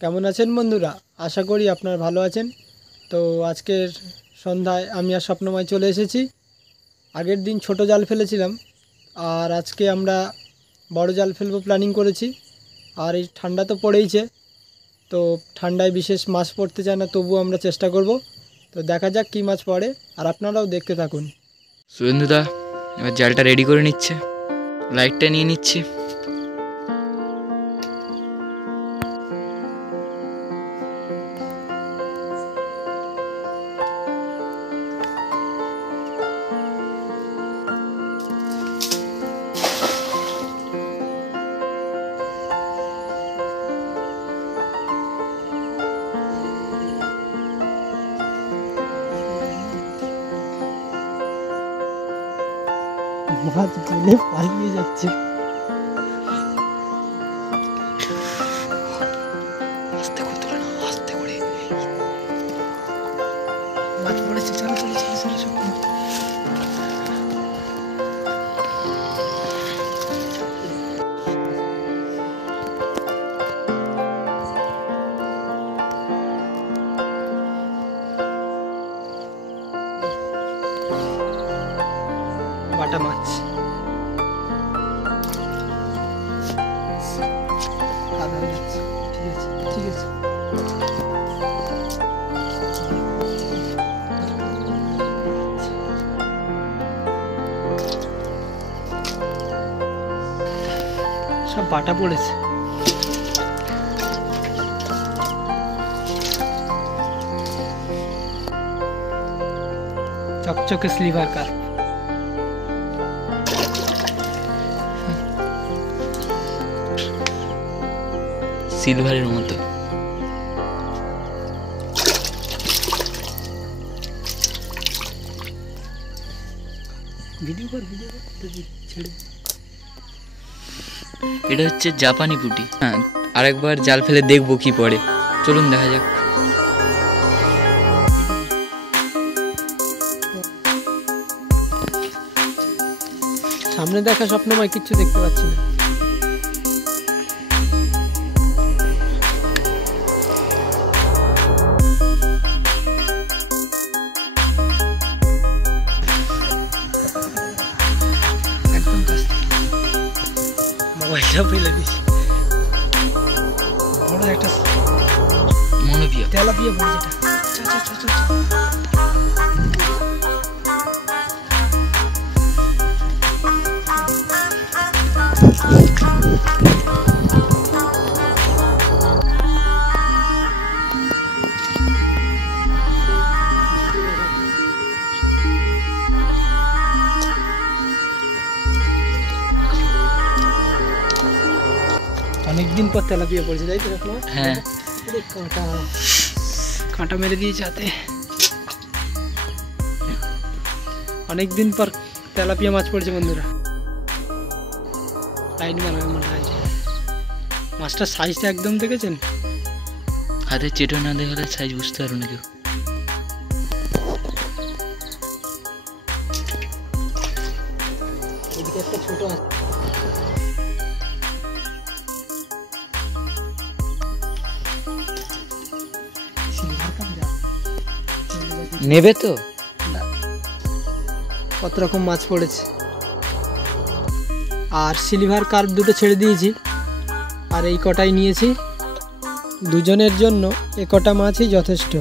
কেমন আছেন বন্ধুরা? আশা করি আপনারা ভালো আছেন। তো আজকের সন্ধ্যায় আমি আর স্বপ্নময় চলে এসেছি। আগের দিন ছোট জাল ফেলেছিলাম, আর আজকে আমরা বড় জাল ফেলবো প্ল্যানিং করেছি। আর এই ঠান্ডা তো পড়েইছে, তো ঠান্ডায় বিশেষ মাছ পড়তে চায় না, তবুও আমরা চেষ্টা করব। তো দেখা যাক কী মাছ পড়ে, আর আপনারাও দেখতে থাকুন। সুরেন্দুদা এবার জালটা রেডি করে নিচ্ছে, লাইটটা নিয়ে নিচ্ছি। মাছ বলে পালিয়ে যাচ্ছে। মাছ পড়েছে, চলো চলো চলো চলো সব। বাটা মাছ কাদা হয়ে যাচ্ছে। ঠিক আছে ঠিক আছে। সব বাটা পড়েছে। চকচকে স্লিভার কার্প। সিলভারের মতো। ভিডিও কর ছেড়ে। এটা হচ্ছে জাপানি পুঁটি। হ্যাঁ, আরেকবার জাল ফেলে দেখবো কি পড়ে। চলুন দেখা যাক। সামনে দেখা স্বপ্নময় কিচ্ছু দেখতে পাচ্ছি না। একদম কাছ থেকে মোবাইলটা ফেলে দিস। বড় একটা মনোপিয়া তেলাপিয়া পড়ে যেটা। অনেকদিন পর তেলাপিয়া পড়েছে, তাই তো? হ্যাঁ, কাঁটা কাঁটা মেরে দিয়েছে হাতে। অনেকদিন পর তেলাপিয়া মাছ পড়েছে বন্ধুরা। লাইন মারবে মনে হয়। মাছটার সাইজটা একদম দেখেছেন? হাতে চেটো না দেখালে সাইজ বুঝতে পারো না কেউ। এদিকে একটা ছোট আছে। নেবে তো? কত রকম মাছ পড়েছে। আর সিলভার কার্প দুটো ছেড়ে দিয়েছি, আর এই কটাই নিয়েছি। দুজনের জন্য এ কটা মাছই যথেষ্ট।